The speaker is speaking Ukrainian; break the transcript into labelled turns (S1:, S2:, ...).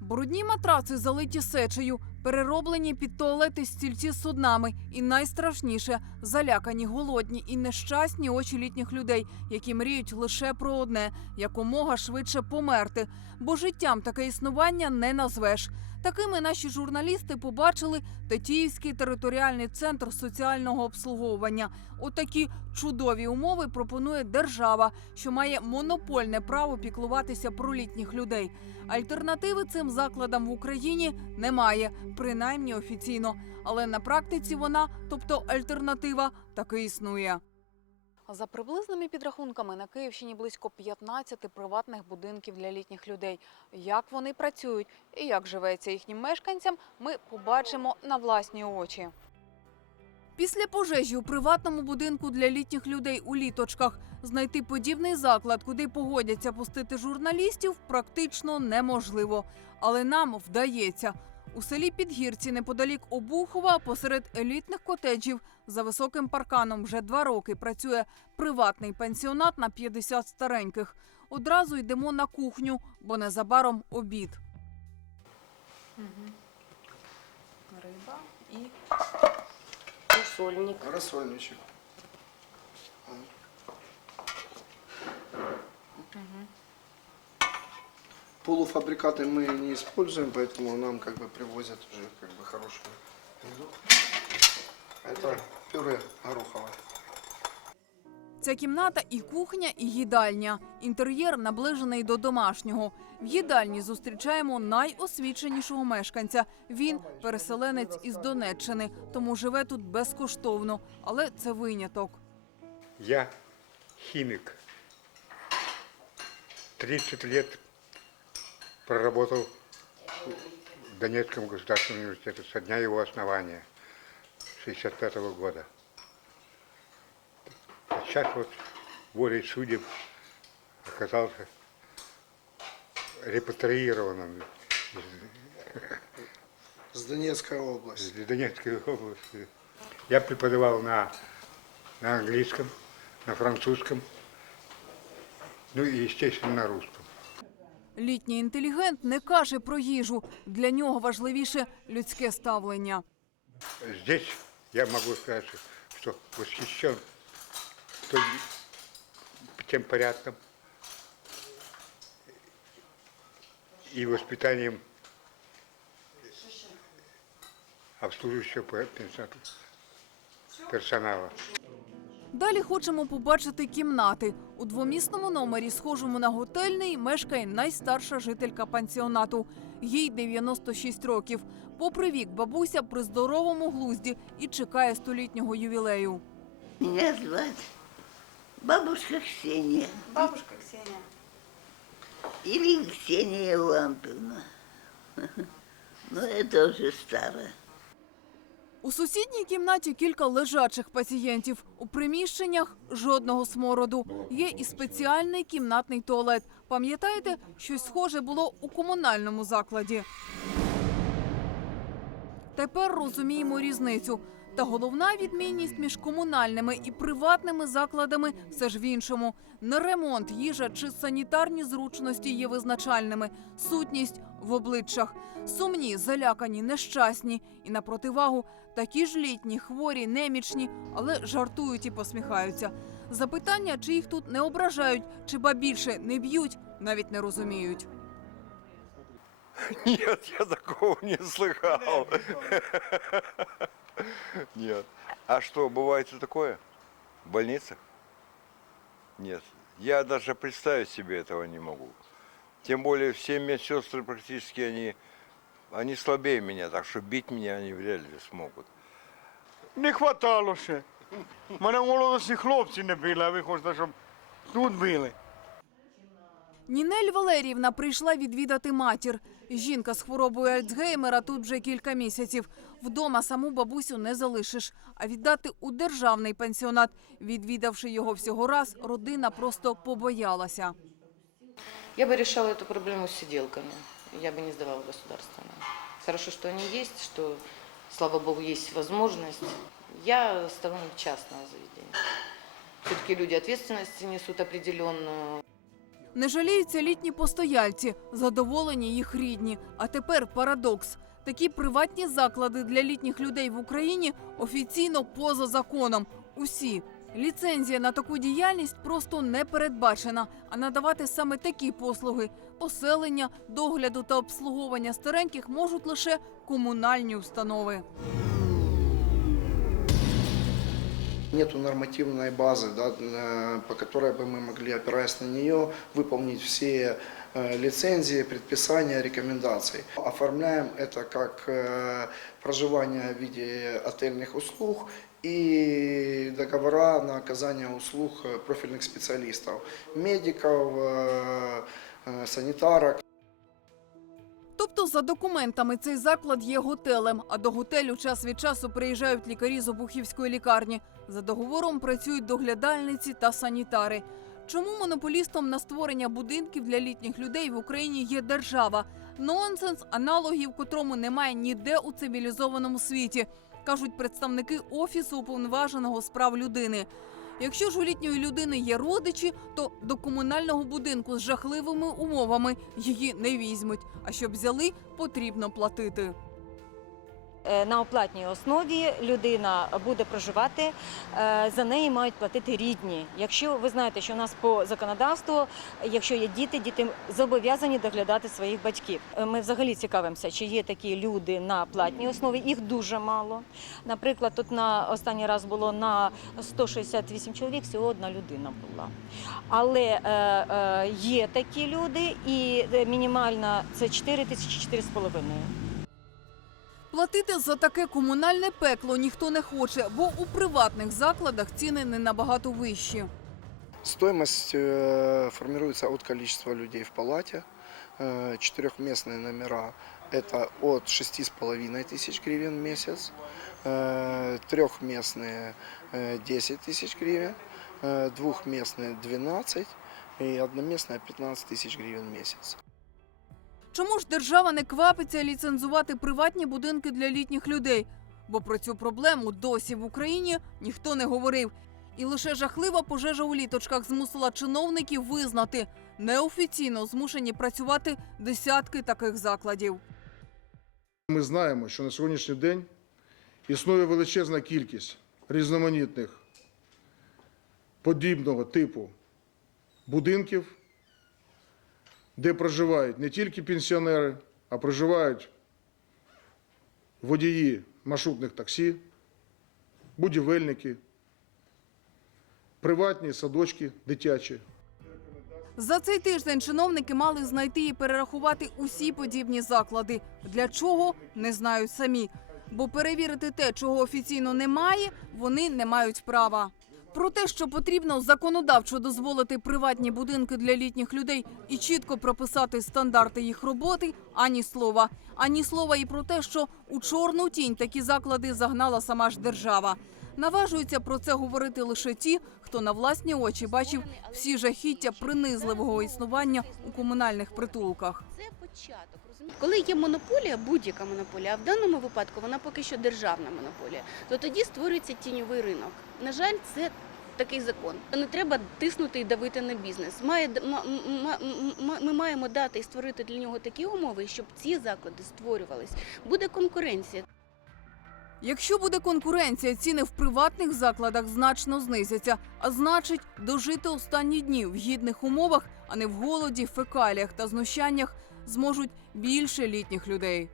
S1: Брудні матраци залиті сечею, перероблені під туалети стільці з суднами. І найстрашніше залякані, голодні і нещасні очі літніх людей, які мріють лише про одне якомога швидше померти. Бо життям таке існування не назвеш. Такими наші журналісти побачили Тетіївський територіальний центр соціального обслуговування. Отакі чудові умови пропонує держава, що має монопольне право піклуватися про літніх людей. Альтернативи цим закладам в Україні немає, принаймні офіційно. Але на практиці вона, тобто альтернатива, таки існує. За приблизними підрахунками на Київщині близько 15 приватних будинків для літніх людей. Як вони працюють і як живеться їхнім мешканцям, ми побачимо на власні очі. Після пожежі у приватному будинку для літніх людей у літочках знайти подібний заклад, куди погодяться пустити журналістів, практично неможливо. Але нам вдається. У селі Підгірці, неподалік Обухова, посеред елітних котеджів за високим парканом вже два роки працює приватний пенсіонат на 50 стареньких. Одразу йдемо на кухню, бо незабаром обід. Риба і
S2: Сольник.
S3: Рассольничек. Полуфабрикаты мы не используем, поэтому нам как бы привозят уже как бы хорошую еду. Это пюре гороховое.
S1: Ця кімната і кухня, і їдальня. Інтер'єр наближений до домашнього. В їдальні зустрічаємо найосвіченішого мешканця. Він переселенець із Донеччини, тому живе тут безкоштовно. Але це виняток.
S4: Я химик. 30 лет проработал в Донецком государственном университете со дня его основания, 65 года. А сейчас вот волей судеб оказался репатриированным
S3: С Донецкой области.
S4: из Донецкой области. Я преподавал на, на английском, на французском, ну и, естественно, на русском.
S1: Літній інтелігент не каже про їжу. Для нього важливіше людське ставлення.
S4: Здесь я могу сказать, что восхищен той- тем порядком и воспитанием обслуживающего пенсионата персонала.
S1: Далі хочемо побачити кімнати. У двомісному номері, схожому на готельний, мешкає найстарша жителька пансіонату. Їй 96 років. Попри вік, бабуся при здоровому глузді і чекає столітнього ювілею.
S2: Меня звать бабушка Ксения.
S5: Бабушка Ксения.
S2: Или Ксения Ламповна. Но это уже старая.
S1: У сусідній кімнаті кілька лежачих пацієнтів. У приміщеннях жодного смороду. Є і спеціальний кімнатний туалет. Пам'ятаєте, щось схоже було у комунальному закладі. Тепер розуміємо різницю. Та головна відмінність між комунальними і приватними закладами все ж в іншому. Не ремонт, їжа чи санітарні зручності є визначальними. Сутність в обличчях. Сумні, залякані, нещасні. І на противагу такі ж літні, хворі, немічні, але жартують і посміхаються. Запитання, чи їх тут не ображають, чи ба більше не б'ють, навіть не розуміють.
S6: Нет, я такого не слыхал. Нет. А что, бывает и такое? В больницах? Нет. Я даже представить себе этого не могу. Тем более все медсестры практически они, они слабее меня, так что бить меня они вряд ли смогут.
S7: Не хватало ще. Мене молодості хлопці не били, а ви хочете, щоб тут били.
S1: Нінель Валеріївна прийшла відвідати матір. Жінка з хворобою Альцгеймера тут вже кілька місяців. Вдома саму бабусю не залишиш, а віддати у державний пенсіонат. Відвідавши його всього раз, родина просто побоялася.
S8: Я бы решала эту проблему с сиделками. Я бы не сдавала государственное. Хорошо, что они есть, что, слава богу, есть возможность. Я сторонник частного заведения. Все-таки люди ответственность несут определенную.
S1: Не жаліються літні постояльці, задоволені їх рідні. А тепер парадокс. Такі приватні заклади для літніх людей в Україні офіційно поза законом. Усі. Ліцензія на таку діяльність просто не передбачена, а надавати саме такі послуги поселення, догляду та обслуговування стареньких можуть лише комунальні установи
S3: Нету нормативной базы, да, э, по которой бы мы могли, опираясь на нее, выполнить все э, лицензии, предписания, рекомендации. Оформляем это как э, проживание в виде отельных услуг и договора на оказание услуг э, профильных специалистов, медиков, э, э, санитарок.
S1: Тобто, за документами цей заклад є готелем, а до готелю час від часу приїжджають лікарі з обухівської лікарні. За договором працюють доглядальниці та санітари. Чому монополістом на створення будинків для літніх людей в Україні є держава? Нонсенс, аналогів котрому немає ніде у цивілізованому світі, кажуть представники офісу уповноваженого з прав людини. Якщо ж у літньої людини є родичі, то до комунального будинку з жахливими умовами її не візьмуть. А щоб взяли, потрібно платити.
S5: Е, На оплатній основі людина буде проживати, е, за неї мають платити рідні. Якщо ви знаєте, що у нас по законодавству, якщо є діти, діти зобов'язані доглядати своїх батьків. Е, Ми взагалі цікавимося, чи є такі люди на платній основі. Їх дуже мало. Наприклад, тут на останній раз було на 168 чоловік, всього одна людина була. Але є такі люди, і мінімальна це 4 тисячі 4,5.
S1: Платити за таке комунальне пекло ніхто не хоче, бо у приватних закладах ціни не набагато вищі.
S3: Стоимость э, формируется от количества людей в палате. Э, Четырехместные номера – это от 6,5 тысяч гривен в месяц. Э, Трехместные – 10 тысяч гривен. Э, Двухместные – 12. И одноместная – 15 тысяч гривен в месяц.
S1: Чому ж держава не квапиться ліцензувати приватні будинки для літніх людей? Бо про цю проблему досі в Україні ніхто не говорив. І лише жахлива пожежа у літочках змусила чиновників визнати неофіційно змушені працювати десятки таких закладів.
S9: Ми знаємо, що на сьогоднішній день існує величезна кількість різноманітних подібного типу будинків, де проживають не тільки пенсіонери, а проживають водії маршрутних таксі, будівельники, приватні садочки дитячі.
S1: За цей тиждень чиновники мали знайти і перерахувати усі подібні заклади. Для чого не знають самі. Бо перевірити те, чого офіційно немає, вони не мають права. Про те, що потрібно законодавчо дозволити приватні будинки для літніх людей і чітко прописати стандарти їх роботи, ані слова. Ані слова і про те, що у чорну тінь такі заклади загнала сама ж держава. Наважуються про це говорити лише ті, хто на власні очі бачив всі жахіття принизливого існування у комунальних притулках.
S10: Це початок. Коли є монополія, будь-яка монополія, а в даному випадку вона поки що державна монополія, то тоді створюється тіньовий ринок. На жаль, це такий закон. Не треба тиснути і давити на бізнес. Має ми маємо дати і створити для нього такі умови, щоб ці заклади створювались. Буде конкуренція.
S1: Якщо буде конкуренція, ціни в приватних закладах значно знизяться. А значить, дожити останні дні в гідних умовах, а не в голоді, фекаліях та знущаннях, зможуть більше літніх людей.